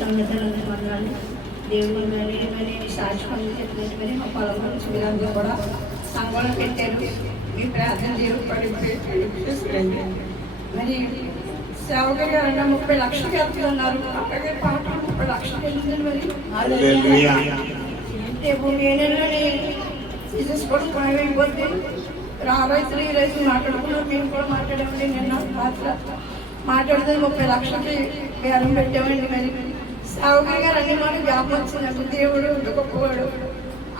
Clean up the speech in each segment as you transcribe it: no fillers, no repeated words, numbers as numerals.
సంఘటనలు మన్నాడు దేవుడు మరి సాక్షి చెప్పినట్టు మరి మా పొలం చూడాలని కూడా సంఘంలో పెట్టారు. మీ ప్రార్థన దేవుడు పడిపోయి మరి సేవగా గారు 30 లక్షలు వెళ్తున్నారు. అక్కడికి పాటలు 30 లక్షలు వెళ్ళిందని మరి భూమి ఏ నెలలోనే తీసేసుకోవడం ఖాయమైపోతే రైతులు ఈ రైతులు మాట్లాడుకున్నాం. మేము కూడా మాట్లాడామండి. నిన్న రాత్రి మాట్లాడితే 30 లక్షలకి బేరం పెట్టామండి. మరి సావుగారి గారు అన్ని మాట జ్ఞాపకం వచ్చిందంటే దేవుడు గొప్పవాడు,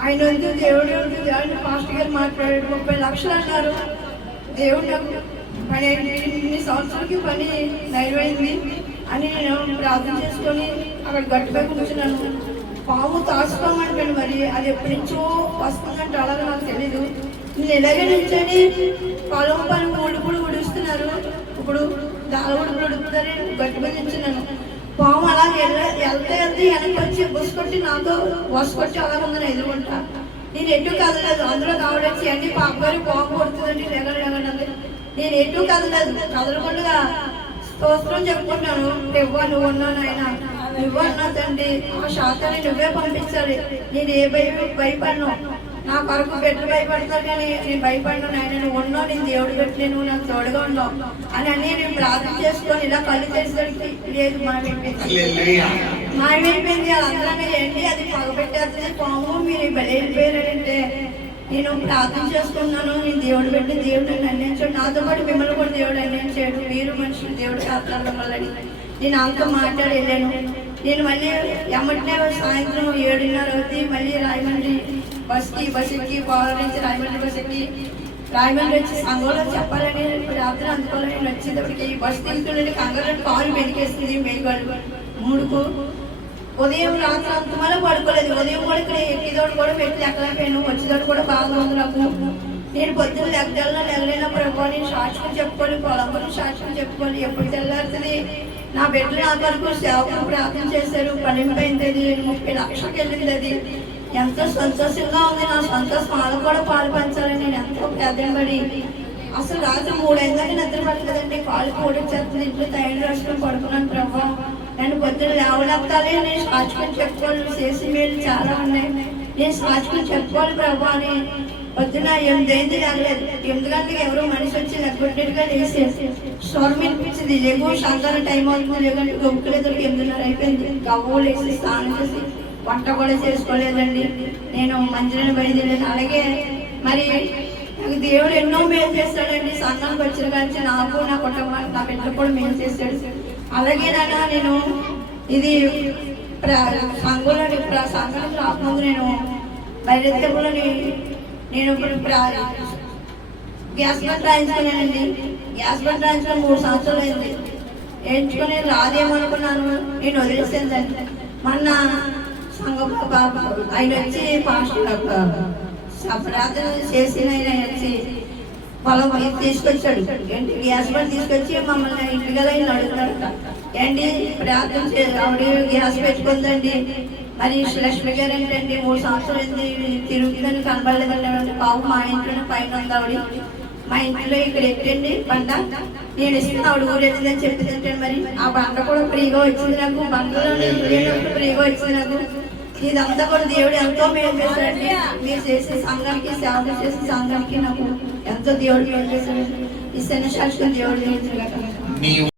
ఆయన ఉంది దేవుడు ఉంది. దేవుడిని పాస్టర్ గారు మాట్లాడాడు 30 లక్షలు అన్నారు. దేవుడు నాకు పని ఇన్ని సంవత్సరాలకి పని నైవేయింది అని నేను ప్రార్థన చేసుకొని అక్కడ గట్టిపై కూర్చున్నాను. పాము తాచుకోమంటాడు. మరి అది ఎప్పటి నుంచో వస్తుందంటే అలాగే నాకు తెలీదు. నేను ఎలాగే నుంచని పొలం పని ఉడుపుడు ఉడుస్తున్నారు. ఇప్పుడు దాని ఉడుపుడు ఉడుపుతారని గట్టిపై నుంచున్నాను. పాము అలాగే వెళ్తే వెనక్కి వచ్చి బుస్ కొట్టి నాతో బస్ కొట్టి అలాగే ఉందని ఎదుర్కొంటా. నేను ఎటు కదలేదు. అందులో కావడొచ్చి అన్ని పాపగారి పాము కొడుతుందండి ఎగరగనండి. నేను ఎటు కదలేదు. కదలకుండా స్తోత్రం చెప్పుకుంటాను. నువ్వు ఉన్నాను ఆయన నువ్వన్నా తండ్రి ఆ శాతాన్ని నువ్వే పంపించాలి. నేను ఏ భయపడను. నా కొరకు పెట్టి భయపడతాను కానీ నేను భయపడను. ఆయన నువ్వు ఉన్నావు, నేను దేవుడు పెట్టి నువ్వు నాకు తోడుగా ఉన్నావు అని నేను ప్రార్థన చేసుకొని ఇలా కళ్ళు చేసేసరికి లేదు మాయమైపోయింది. వాళ్ళందరూ ఏంటి అది పగబెట్టేస్తుంది పాము మీరు వెళ్ళిపోయారంటే నేను ప్రార్థన చేసుకున్నాను. నేను దేవుడు పెట్టి దేవుడు నన్ను అన్నించాడు. నాతో పాటు మిమ్మల్ని కూడా దేవుడు అన్నించాడు. మీరు మనుషులు దేవుడు కాస్తాను వల్లని నేను అంతా మాట్లాడి వెళ్ళాను. నేను మళ్ళీ ఎమ్మటినే సాయంత్రం 7:30 అవుతుంది. మళ్ళీ రాయమండ్రి బస్ ఎక్కి పోవాలి నుంచి రాయమండ్రి బస్ ఎక్కి రాయమండ్రి వచ్చి సంఘంలో చెప్పాలని రాత్రి అందుకోవాలని నేను వచ్చేటప్పటికి ఈ బస్సు తీసుకుని కంగారు కాలు వెనకేస్తుంది. మేఘాలు 3కు ఉదయం రాత్రి అంత మళ్ళీ పడుకోలేదు. ఉదయం కూడా ఇక్కడ ఎక్కిదోడు కూడా పెట్టి ఎక్కలేకపోయాను. వచ్చేదోడు కూడా బాగా ఉంది నాకు. నేను పొద్దున్న లెగలేనప్పుడు నేను సాక్షులు చెప్పుకోవాలి, పొలంలో సాక్షులు చెప్పుకోవాలి. ఎప్పుడు తెల్లారుతుంది నా బిడ్డలు నా వరకు సేవకులు ప్రార్థన చేశారు. 12వ 30 లక్షలకు వెళ్ళింది. అది ఎంతో సంతోషంగా ఉంది. నా సంతోషం వాళ్ళకు కూడా పాలు పంచాలని నేను ఎంతో ప్రార్థనపడి అసలు రాత్రి 3 అయిందాక నిద్ర పడలేదండి. కాలు కూడొచ్చేస్తుంది. ఇంట్లో తయారు రాసుకొని పడుకున్నాను. ప్రభావ నన్ను పొద్దున్న లేవనెత్తాలి. నేను సాక్షులు చెప్పుకోవాలి. చేసి మేలు చాలా ఉన్నాయి. నేను సాక్షులు చెప్పుకోవాలి ప్రభావ అని పొద్దున 8 అయింది లేగలేదు. 8 గంటలకు ఎవరో మనిషి వచ్చి లెగ్గొట్టేట్టుగా లేసేసి స్వరం వినిపించింది. లేవు సాయంత్రం టైం అవుతుంది. లేదంటే గొప్పలేదుడికి 8:30 అయిపోయింది. గవ్వు లేసి స్నానం చేసి వంట కూడా చేసుకోలేదండి. నేను మంచిగా బయలుదేరాను. అలాగే మరి నాకు దేవుడు ఎన్నో మేలు చేస్తాడండి. సంఘానికి వచ్చిన కానీ నాకు నా కుటుంబానికి నా బిడ్డలు కూడా మేలు చేస్తాడు. అలాగే నేను ఇది సంఘంలోని సంఘానికి రాకముందు నేను బయలుదేరులోని నేను ఇప్పుడు గ్యాస్ బండ్ రాయించుకున్నానండి. గ్యాస్ బండ్ రాయించుకుని 3 సంవత్సరాలు అయింది. ఎంచుకొని రాదేమనుకున్నాను. నేను వదిలేసేదండి. మొన్న సంఘ బాబు ఆయన వచ్చి పాస్టర్ ప్రార్థన చేసిన ఆయన వచ్చి పొలం తీసుకొచ్చాడు. ఏంటి గ్యాస్ బండ్ తీసుకొచ్చి మమ్మల్ని ఇంటికి ఆయన అడుగుతాడు. ఏంటి ప్రార్థన ఆవిడ గ్యాస్ పెట్టుకుందండి. మరి లక్ష్మి గారు ఏంటండి 3 సంవత్సరాలు ఏంటి తిరుగుతుందని కనబడలేదండి. బాబు మా ఇంట్లోనే పైన ఉంది ఆవిడ. మా ఇంట్లో ఇక్కడ ఎట్టండి బండ నేను ఇస్తాను ఆవిడ ఊరు వెళ్ళిందని చెప్పింది ఏంటండి. మరి ఆ బండ కూడా ఫ్రీగా వచ్చింది నాకు. బండలో నేను ఫ్రీగా వచ్చింది నాకు. ఇదంతా కూడా దేవుడు ఎంతో మేలు చేశాడండి. మీరు చేసే సంఘానికి సేవ చేసే సంఘానికి నాకు ఎంతో దేవుడు మేలు చేశాడు. ఈ శని శాస్త్రం దేవుడు